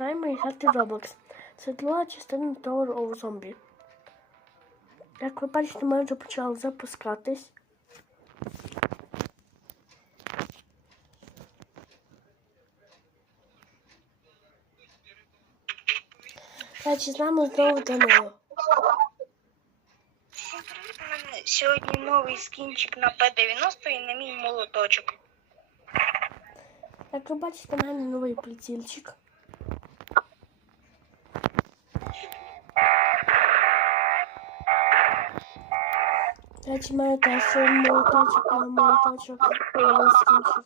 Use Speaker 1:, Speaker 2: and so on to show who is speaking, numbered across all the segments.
Speaker 1: починаємо грати в Roblox. Це друга частина Tower of Zombie. Як ви бачите, ми вже почали запускатись. Значить, з нами знову Данило.
Speaker 2: У мене сьогодні новий скінчик на П-90 і на мій молоточок.
Speaker 1: Як ви бачите, в мене новий прицільчик. Значить, маю теж молоточок, на молоточок, новий скінчик.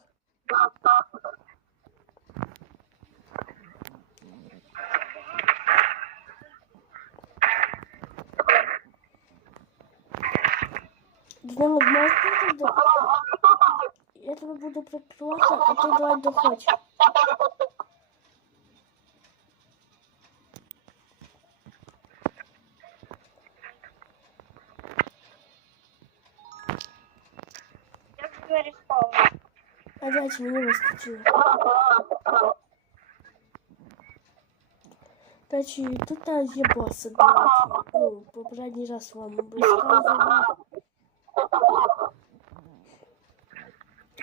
Speaker 1: Данило, можеш прийти до... Я тебе буду прикривати, а ти давай доходь.
Speaker 2: Як двері спали?
Speaker 1: А дальше мені вистачило. Дальше тут а, є боси, до речі. Ну, попередній раз вам розказував.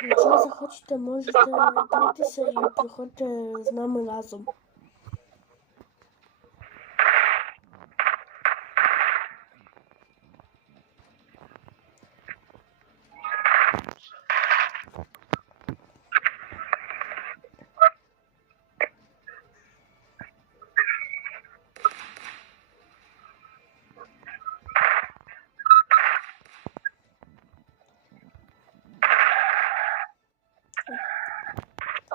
Speaker 1: Якщо захочете, можете дивитися і приходьте з нами разом.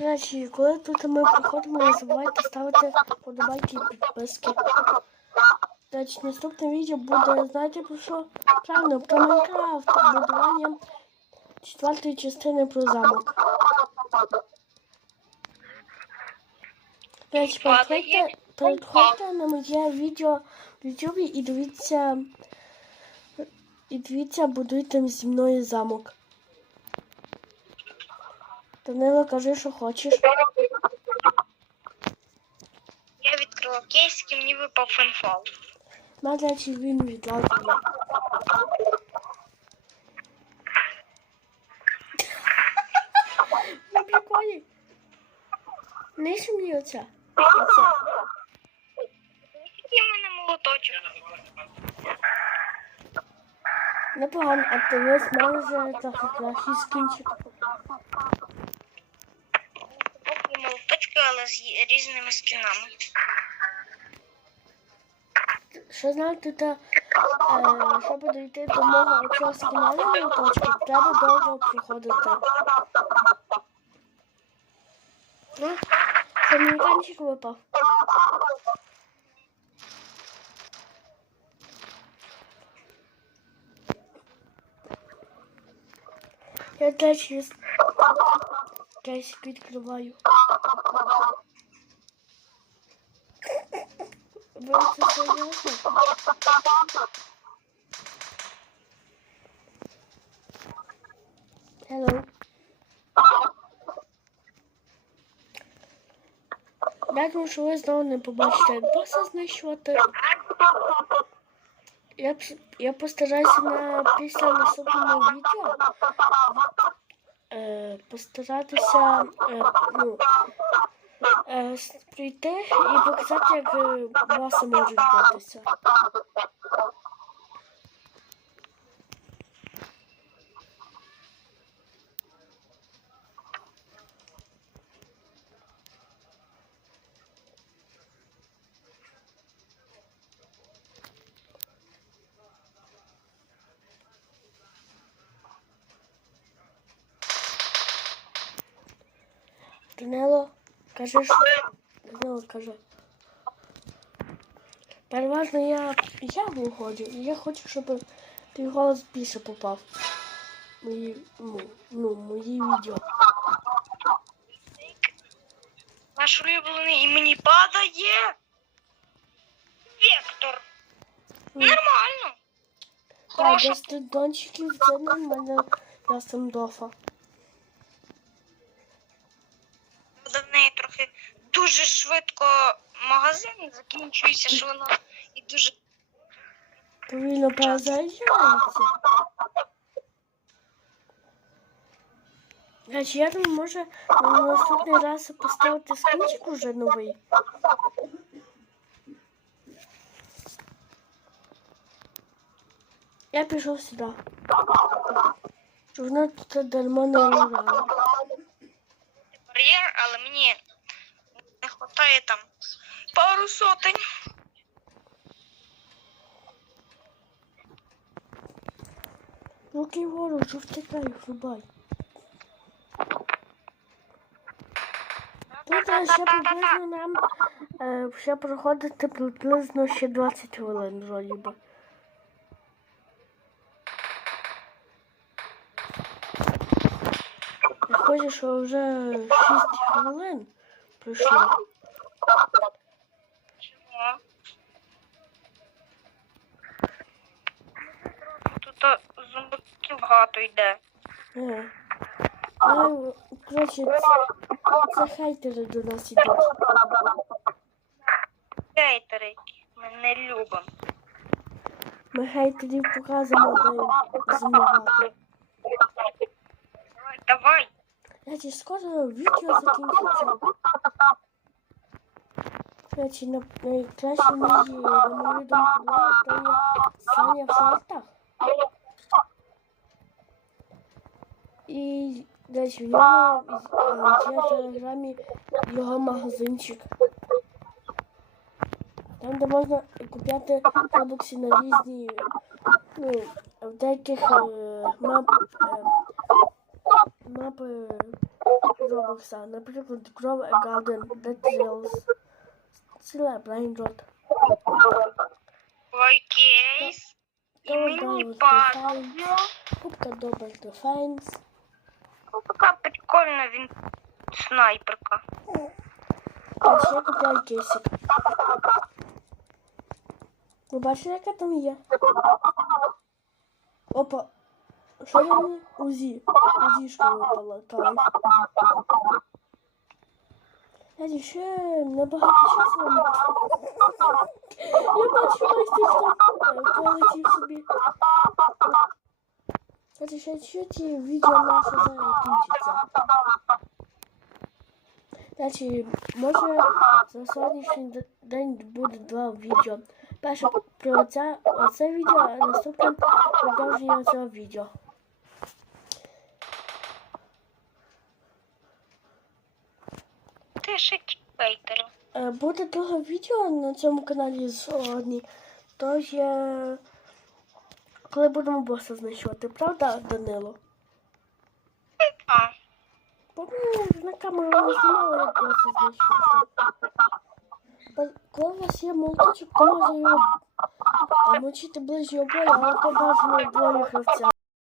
Speaker 1: Речі, коли тут ми приходимо, не забувайте ставити подобайки і підписки. Значить, наступне відео буде, знаєте про що? Правильно, про Майнкрафт, будування четвертої частини про замок. Значить, переходьте, переходьте на моє відео в Ютубі і дивіться, і дивіться, будуйте зі мною замок. Данило, кажи, що хочеш.
Speaker 2: Я відкрила кейс, і мені випав фенфал.
Speaker 1: Значить, він відразу. є. На приколі. Не сміються. Оце.
Speaker 2: Який в мене молоточок?
Speaker 1: Непогано, а ти ось майже трохи кращий скінчик.
Speaker 2: Поки молоточки, але з різними скінами.
Speaker 1: Що знаєте, та, е, щоб дійти до мого оцього скінального точки, треба довго проходити. Ну, це канчик випав. Я теж є кейсик відкриваю. Ви це серйозно? Hello. Я думаю, що ви знову не побачите, як боса знищувати. Я, я постараюся на після наступного відео е, постаратися е, ну, е, прийти і показати, як е, маси можуть боротися. Danilo кажи, що... Данило, кажи. Переважно я, я виходжу, і я хочу, щоб твій голос більше попав. в Мої, ну, ну, мої відео.
Speaker 2: Наш улюблений імені падає. Вектор.
Speaker 1: М.
Speaker 2: Нормально.
Speaker 1: А
Speaker 2: Хороша.
Speaker 1: без дончиків це нормально для стендофа.
Speaker 2: Правда, Неї трохи дуже швидко магазин закінчується, що воно і дуже
Speaker 1: Повільно перезаряджається. Речі, я думаю, може на наступний раз поставити скінчик уже новий. Я пішов сюди. Вона тут дарма не лежала.
Speaker 2: Але мені не вистачає там пару сотень.
Speaker 1: Руки вгору, що втикай, врубай. Тут е, ще приблизно нам е, ще проходити приблизно ще 20 хвилин вроді. Виходить, що вже 6 хвилин пройшло.
Speaker 2: Чого? Тут зомбаків багато йде.
Speaker 1: Е. Ну, коротше, це, це хейтери до нас ідуть.
Speaker 2: Хейтери, ми не любимо.
Speaker 1: Ми хейтерів показуємо, де змагати.
Speaker 2: Давай, давай.
Speaker 1: Значить, скоро відео закінчиться. Значить, на найкраще мої, на мою думку, була, то Саня в шортах. І десь в нього є в телеграмі його магазинчик. Там, де можна купляти продукти на різні, ну, в деяких е, мап, е, мапи Roblox, наприклад, Grow a Garden, Dead Trails, Ціле Blind Road.
Speaker 2: Ой, кейс. І мені падає.
Speaker 1: Кубка Double Defense.
Speaker 2: Така прикольна він снайперка.
Speaker 1: А ще купляю кейсик. Ви бачите, яка там є? Опа. Що мені? Узі. Узішка випала. Кайф. Знаєте, ще небагато часу. Я бачу, Настя, що полетів собі. Знаєте, ще чуть і відео наше закінчиться. Значить, може за сьогоднішній день буде два відео. Перше про це, оце відео, а наступне продовження цього відео.
Speaker 2: Ти ще.
Speaker 1: Е, Буде друге відео на цьому каналі сьогодні. То є коли будемо боса знищувати, правда, Данило? Ми на камеру не знімали, як боса знищувати. Коли у вас є молоточок, то можна його е, мочити ближнього боя, але то бажано двоє гравця.